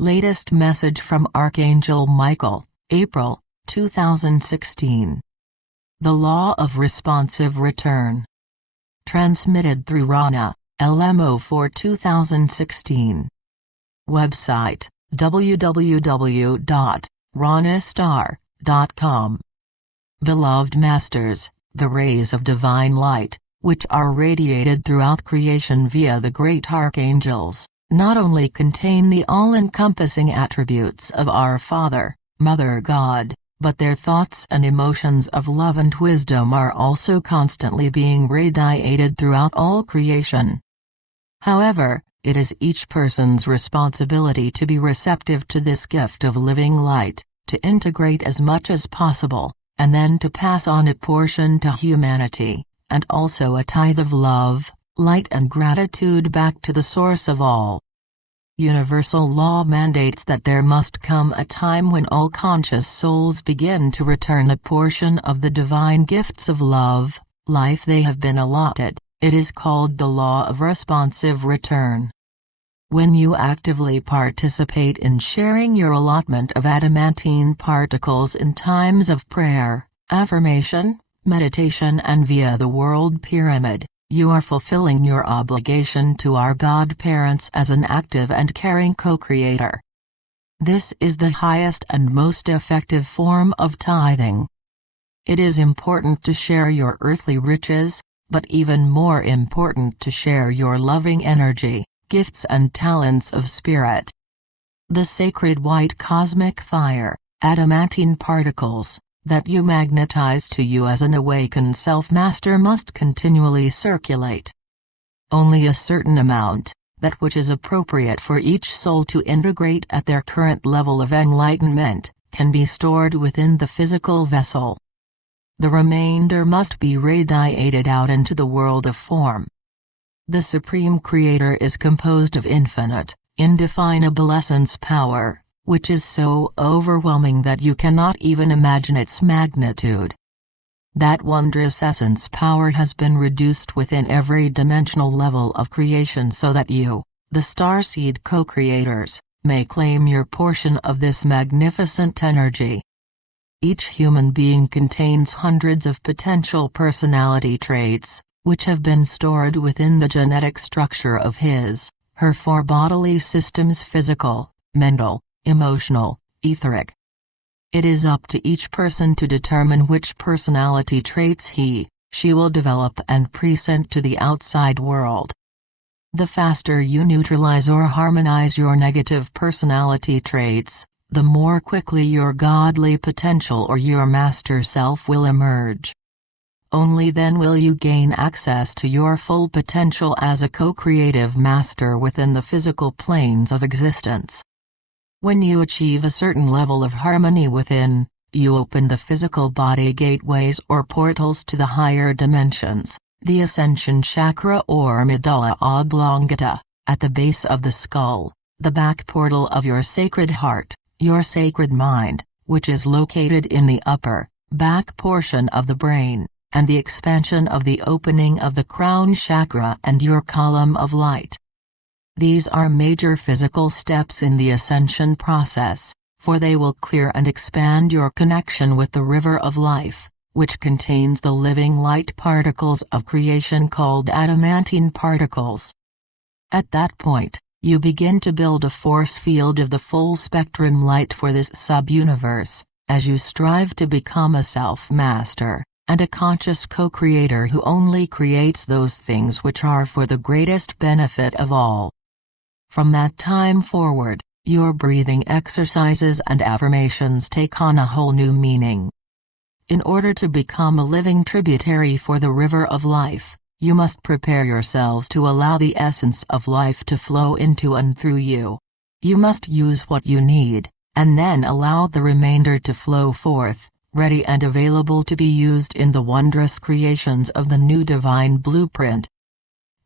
Latest message from Archangel Michael, April, 2016. The Law of Responsive Return. Transmitted through Ronna, LM-04-2016. Website, www.ronnastar.com. Beloved Masters, the rays of divine light, which are radiated throughout creation via the great Archangels, not only contain the all-encompassing attributes of our Father, Mother God, but their thoughts and emotions of love and wisdom are also constantly being radiated throughout all creation. However, it is each person's responsibility to be receptive to this gift of living light, to integrate as much as possible, and then to pass on a portion to humanity, and also a tithe of love, light and gratitude back to the source of all. Universal law mandates that there must come a time when all conscious souls begin to return a portion of the divine gifts of love, life they have been allotted. It is called the law of responsive return. When you actively participate in sharing your allotment of adamantine particles in times of prayer, affirmation, meditation and via the world pyramid, you are fulfilling your obligation to our God-parents as an active and caring co-creator. This is the highest and most effective form of tithing. It is important to share your earthly riches, but even more important to share your loving energy, gifts and talents of spirit. The sacred white cosmic fire, adamantine particles, that you magnetize to you as an awakened self-master must continually circulate. Only a certain amount, that which is appropriate for each soul to integrate at their current level of enlightenment, can be stored within the physical vessel. The remainder must be radiated out into the world of form. The Supreme Creator is composed of infinite, indefinable essence power, which is so overwhelming that you cannot even imagine its magnitude. That wondrous essence power has been reduced within every dimensional level of creation so that you, the starseed co-creators, may claim your portion of this magnificent energy. Each human being contains hundreds of potential personality traits, which have been stored within the genetic structure of his, her four bodily systems: physical, mental, emotional, etheric. It is up to each person to determine which personality traits she will develop and present to the outside world. The faster you neutralize or harmonize your negative personality traits, the more quickly your godly potential or your master self will emerge. Only then will you gain access to your full potential as a co-creative master within the physical planes of existence. When you achieve a certain level of harmony within, you open the physical body gateways or portals to the higher dimensions, the Ascension chakra or medulla oblongata, at the base of the skull, the back portal of your sacred heart, your sacred mind, which is located in the upper, back portion of the brain, and the expansion of the opening of the crown chakra and your column of light. These are major physical steps in the ascension process, for they will clear and expand your connection with the river of life, which contains the living light particles of creation called adamantine particles. At that point, you begin to build a force field of the full spectrum light for this sub-universe, as you strive to become a self-master, and a conscious co-creator who only creates those things which are for the greatest benefit of all. From that time forward, your breathing exercises and affirmations take on a whole new meaning. In order to become a living tributary for the river of life, you must prepare yourselves to allow the essence of life to flow into and through you. You must use what you need, and then allow the remainder to flow forth, ready and available to be used in the wondrous creations of the new divine blueprint.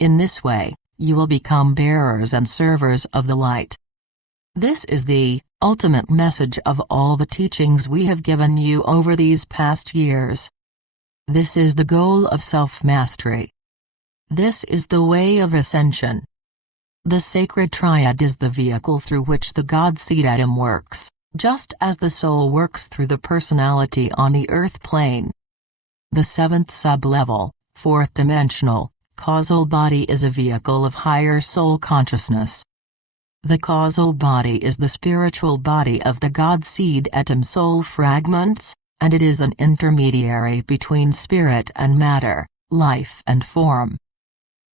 In this way, you will become bearers and servers of the light. This is the ultimate message of all the teachings we have given you over these past years. This is the goal of self-mastery. This is the way of ascension. The sacred triad is the vehicle through which the God seed atom works, just as the soul works through the personality on the earth plane. The seventh sublevel, fourth dimensional, causal body is a vehicle of higher soul consciousness. The causal body is the spiritual body of the God seed atom soul fragments, and it is an intermediary between spirit and matter, life and form.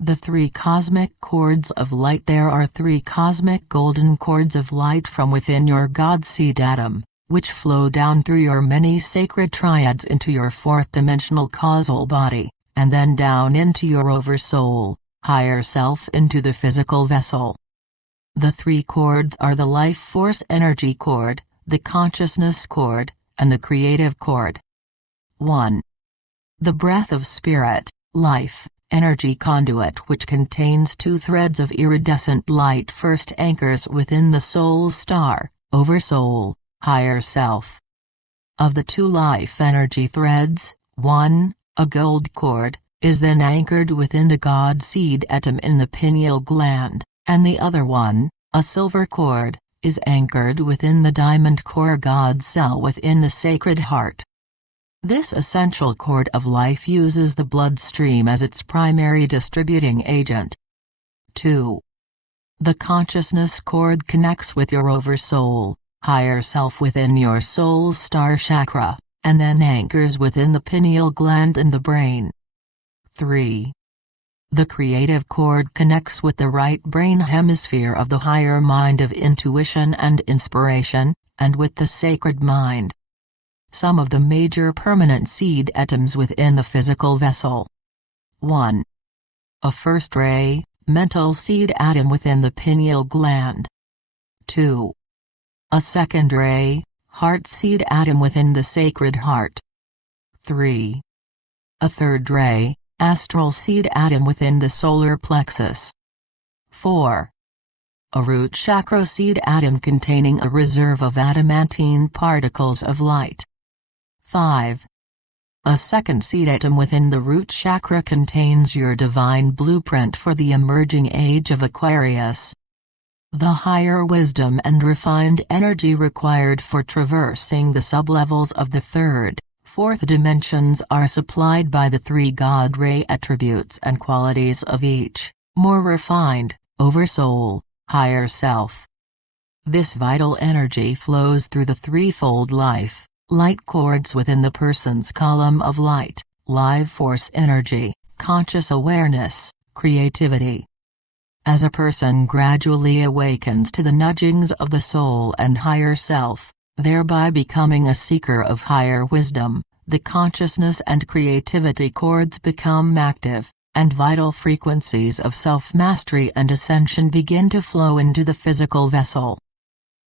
The three cosmic cords of light. There are three cosmic golden cords of light from within your God seed atom, which flow down through your many sacred triads into your fourth dimensional causal body, and then down into your oversoul, higher self, into the physical vessel. The three cords are the life force energy cord, the consciousness cord, and the creative cord. 1. The breath of spirit, life, energy conduit, which contains two threads of iridescent light, first anchors within the soul star, oversoul, higher self. Of the two life energy threads, one, a gold cord, is then anchored within the God seed atom in the pineal gland, and the other one, a silver cord, is anchored within the diamond core God cell within the sacred heart. This essential cord of life uses the bloodstream as its primary distributing agent. 2. The consciousness cord connects with your oversoul, higher self within your soul star chakra, and then anchors within the pineal gland in the brain. 3. The creative cord connects with the right brain hemisphere of the higher mind of intuition and inspiration, and with the sacred mind. Some of the major permanent seed atoms within the physical vessel. 1. A first ray, mental seed atom within the pineal gland. 2. A second ray, heart seed atom within the sacred heart. 3. A third ray, astral seed atom within the solar plexus. 4. A root chakra seed atom containing a reserve of adamantine particles of light. 5. A second seed atom within the root chakra contains your divine blueprint for the emerging age of Aquarius. The higher wisdom and refined energy required for traversing the sublevels of the third, fourth dimensions are supplied by the three God ray attributes and qualities of each, more refined, oversoul, higher self. This vital energy flows through the threefold light cords within the person's column of light, life force energy, conscious awareness, creativity. As a person gradually awakens to the nudgings of the soul and higher self, thereby becoming a seeker of higher wisdom, the consciousness and creativity cords become active, and vital frequencies of self-mastery and ascension begin to flow into the physical vessel.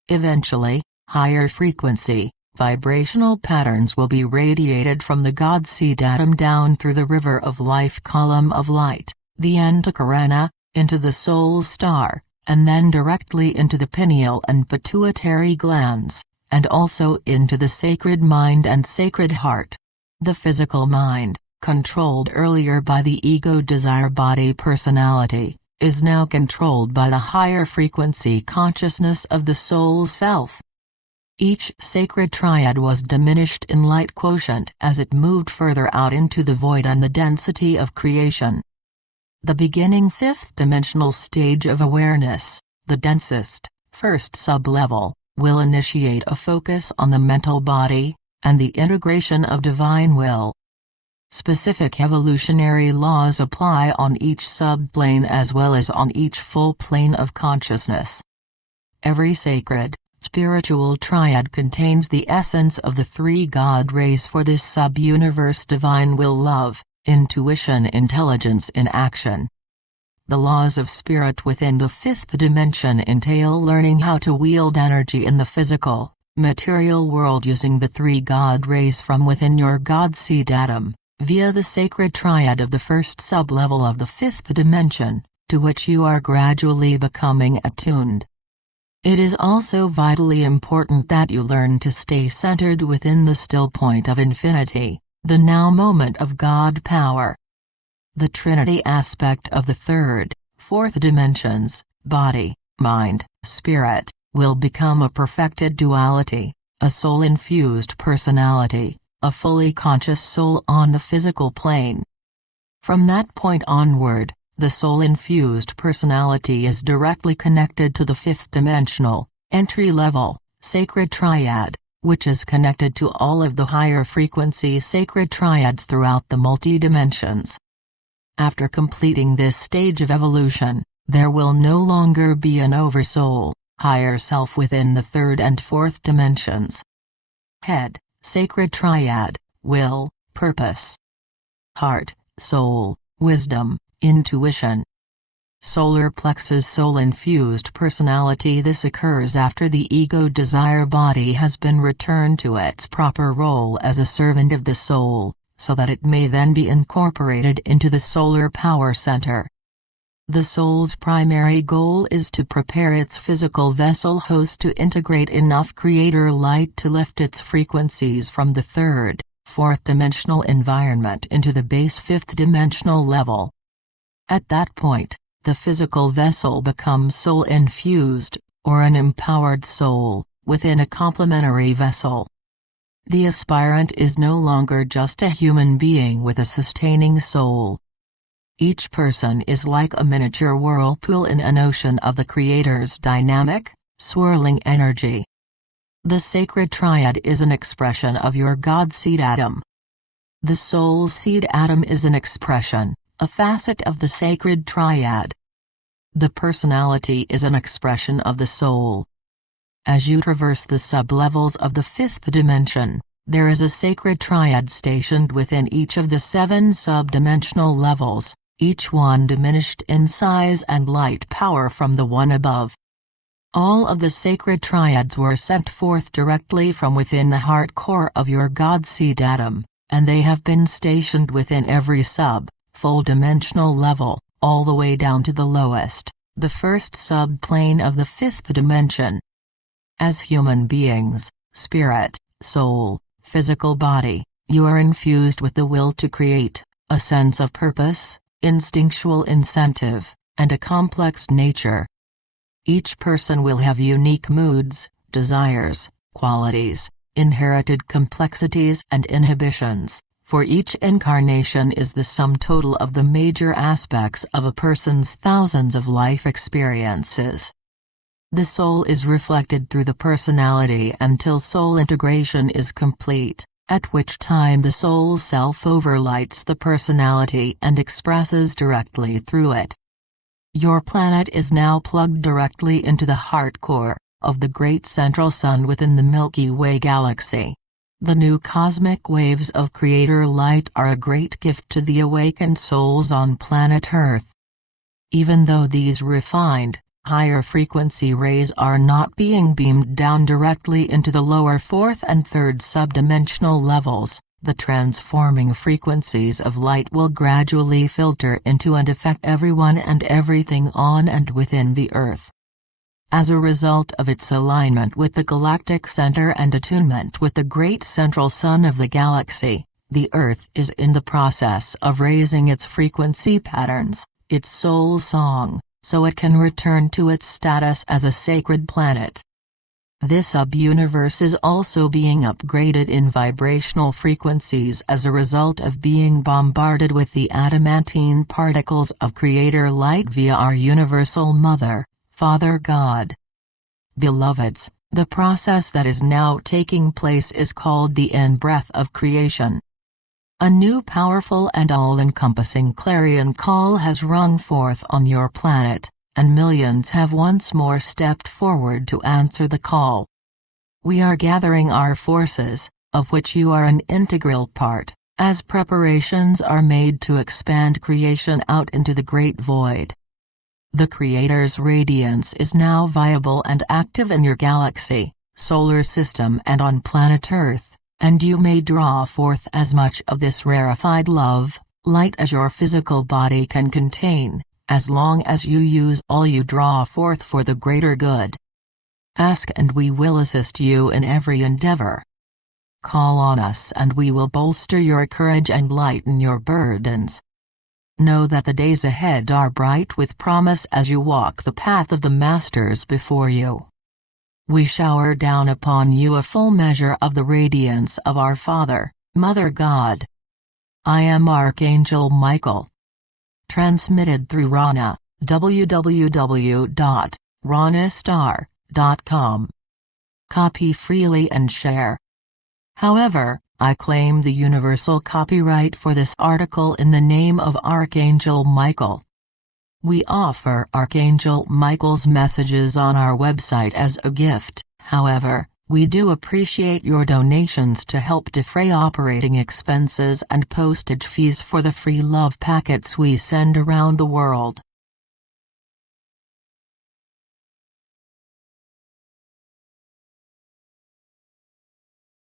Eventually, higher frequency, vibrational patterns will be radiated from the God seed atom down through the river of life column of light, the antakarana, into the soul star, and then directly into the pineal and pituitary glands, and also into the sacred mind and sacred heart. The physical mind, controlled earlier by the ego desire body personality, is now controlled by the higher frequency consciousness of the soul self. Each sacred triad was diminished in light quotient as it moved further out into the void and the density of creation. The beginning fifth dimensional stage of awareness, the densest, first sublevel, will initiate a focus on the mental body, and the integration of divine will. Specific evolutionary laws apply on each subplane as well as on each full plane of consciousness. Every sacred, spiritual triad contains the essence of the three God rays for this sub-universe: divine will, love, intuition, intelligence in action. The laws of spirit within the fifth dimension entail learning how to wield energy in the physical, material world using the three God rays from within your God seed atom, via the sacred triad of the first sublevel of the fifth dimension, to which you are gradually becoming attuned. It is also vitally important that you learn to stay centered within the still point of infinity, the now moment of God power. The Trinity aspect of the third, fourth dimensions, body, mind, spirit, will become a perfected duality, a soul-infused personality, a fully conscious soul on the physical plane. From that point onward, the soul-infused personality is directly connected to the fifth-dimensional, entry-level, sacred triad, which is connected to all of the higher-frequency sacred triads throughout the multi-dimensions. After completing this stage of evolution, there will no longer be an oversoul, higher self within the third and fourth dimensions. Head, sacred triad, will, purpose. Heart, soul, wisdom, intuition. Solar plexus soul-infused personality. This occurs after the ego desire body has been returned to its proper role as a servant of the soul, so that it may then be incorporated into the solar power center. The soul's primary goal is to prepare its physical vessel host to integrate enough creator light to lift its frequencies from the third, fourth dimensional environment into the base fifth dimensional level. At that point, the physical vessel becomes soul-infused, or an empowered soul, within a complementary vessel. The aspirant is no longer just a human being with a sustaining soul. Each person is like a miniature whirlpool in an ocean of the Creator's dynamic, swirling energy. The sacred triad is an expression of your God seed atom. The soul seed atom is an expression, a facet of the sacred triad. The personality is an expression of the soul. As you traverse the sub-levels of the fifth dimension, there is a sacred triad stationed within each of the 7 sub-dimensional levels, each one diminished in size and light power from the one above. All of the sacred triads were sent forth directly from within the heart core of your God seed atom, and they have been stationed within every full dimensional level, all the way down to the lowest, the first sub-plane of the fifth dimension. As human beings, spirit, soul, physical body, you are infused with the will to create, a sense of purpose, instinctual incentive, and a complex nature. Each person will have unique moods, desires, qualities, inherited complexities and inhibitions, for each incarnation is the sum total of the major aspects of a person's thousands of life experiences. The soul is reflected through the personality until soul integration is complete, at which time the soul self overlights the personality and expresses directly through it. Your planet is now plugged directly into the heart core of the great central sun within the Milky Way galaxy. The new cosmic waves of creator light are a great gift to the awakened souls on planet Earth. Even though these refined, higher frequency rays are not being beamed down directly into the lower fourth and third subdimensional levels, the transforming frequencies of light will gradually filter into and affect everyone and everything on and within the Earth. As a result of its alignment with the galactic center and attunement with the great central sun of the galaxy, the Earth is in the process of raising its frequency patterns, its soul song, so it can return to its status as a sacred planet. This sub-universe is also being upgraded in vibrational frequencies as a result of being bombarded with the adamantine particles of creator light via our universal Mother, Father God. Beloveds, the process that is now taking place is called the in-breath of creation. A new powerful and all-encompassing clarion call has rung forth on your planet, and millions have once more stepped forward to answer the call. We are gathering our forces, of which you are an integral part, as preparations are made to expand creation out into the great void. The Creator's radiance is now viable and active in your galaxy, solar system and on planet Earth, and you may draw forth as much of this rarefied love, light as your physical body can contain, as long as you use all you draw forth for the greater good. Ask and we will assist you in every endeavor. Call on us and we will bolster your courage and lighten your burdens. Know that the days ahead are bright with promise as you walk the path of the Masters before you. We shower down upon you a full measure of the radiance of our Father, Mother God. I am Archangel Michael. Transmitted through Ronna, www.ronnastar.com. Copy freely and share. However, I claim the universal copyright for this article in the name of Archangel Michael. We offer Archangel Michael's messages on our website as a gift, however, we do appreciate your donations to help defray operating expenses and postage fees for the free love packets we send around the world.